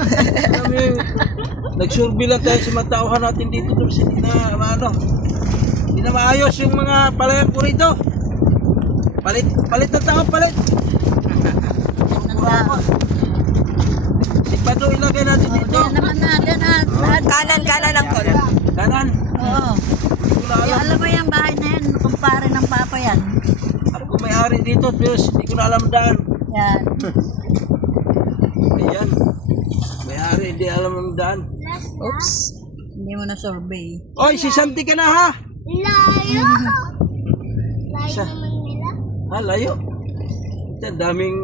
Alam mo yung nagsurvey lang tayo sa mga tauhan natin dito kasi hindi na maayos yung mga palayan ko rito. Palit na tao, palit. Si Pado ilagay natin dito. Yan naman natin at Kanan ang kol. Kanan. oo. Hindi ko na alam. Alam mo yung bahay na yan, kumpare ng papa yan. Ako may-ari dito, pero hindi ko na alam daan. Yan. Ayan. May-ari, hindi alam ang daan. Oops. Hindi mo na survey. Oy, si Santi ka na ha? Layo! Siya. Layo naman nila. Ha, layo. Ang daming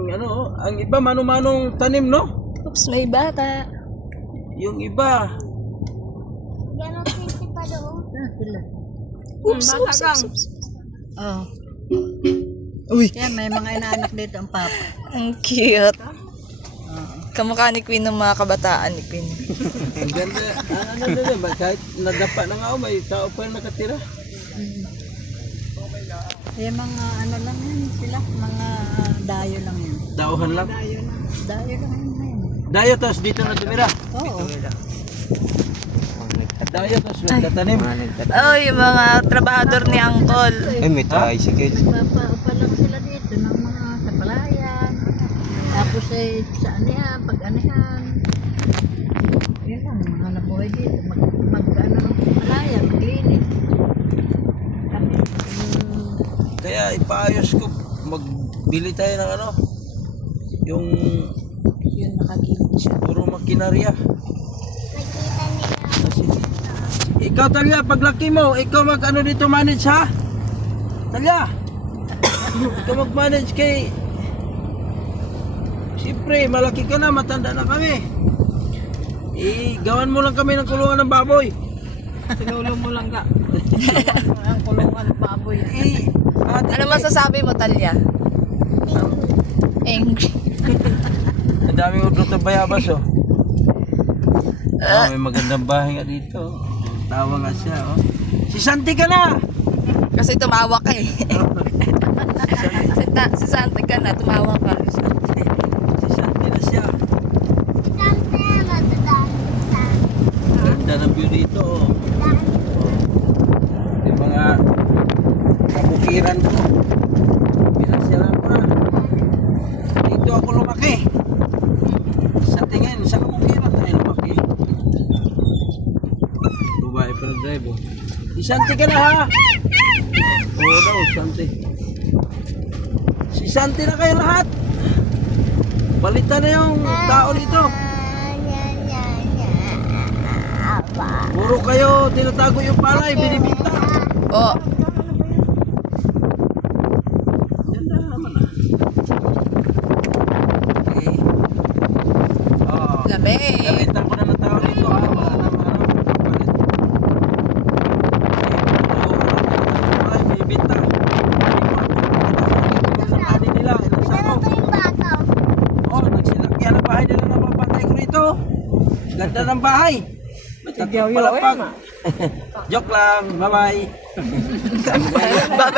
ang iba mano-manong tanim, no? Oops, may bata. Yung iba, Yan ang sisi pa doon. Sila. Oops. Oh. Uy. Yan, may mga inaanak dito ang papa. Ang cute. Kamukha ni Queen ng mga kabataan ni Queen. ang ganda. Ano na ba? Kahit nadapa na nga may tao pa nakatira. Yung mga ano lang yan sila, mga dayo lang yan. Dauhan lang. Dayo lang yan. Dayo, tapos dito na tumira. Oo. Dayo, tapos nagtatanim. Oh, yung mga trabahador ni Uncle. May tricycle. Nagpapaupa lang sila dito ng mga sa palayan. Tapos sa anihan, pag-anihan. Yun lang, mga nabuhay dito. Mag-ano ng palayan, maglinis. Kami. Kaya ipaayos ko, magbili tayo ng yung Yun, nakagilid siya. puro makinarya. Nakita nila. Kasi, ikaw Talya, paglaki mo, ikaw dito manage ha? Talya! Ikaw mag-manage kay... Siyempre, malaki ka na, matanda na kami. Gawan mo lang kami ng kulungan ng baboy. Sinulong mo lang ka. Ang kulungan ng baboy. Ano masasabi mo, Talya? Angry. Ang daming udlot ng bayabas oh. May magandang bahay nga dito. Tawa nga siya oh. Si Santi ka na! Kasi tumawa ka eh. si Santa ka na, tumawa ka. Si Santi na siya. Sante, madadami sa Ganda ng view dito oh. Yung mga kabukiran ko. Pinasyalan ko na. Dito ako lumaki. Sa tingin, sa kabukiran tayo lumaki. Babae pa ng drive oh. Si Santi ka na ha? Oo daw, Santi. Si Santi na kayo lahat. Balitan na yung tao dito. Puro kayo tinatago yung palay, binibita. Oh, Ganda naman ah. Okay. Oh. lamig. Galitan ko na ng tao dito ha. Ay, binibita. Ilang ani nila, ilang sako. ito yung bata. Oh, nagsilakyan ang bahay nila na mapatay ko rito. Ganda ng bahay. May tatlong palapag. Joke lang. Bye-bye.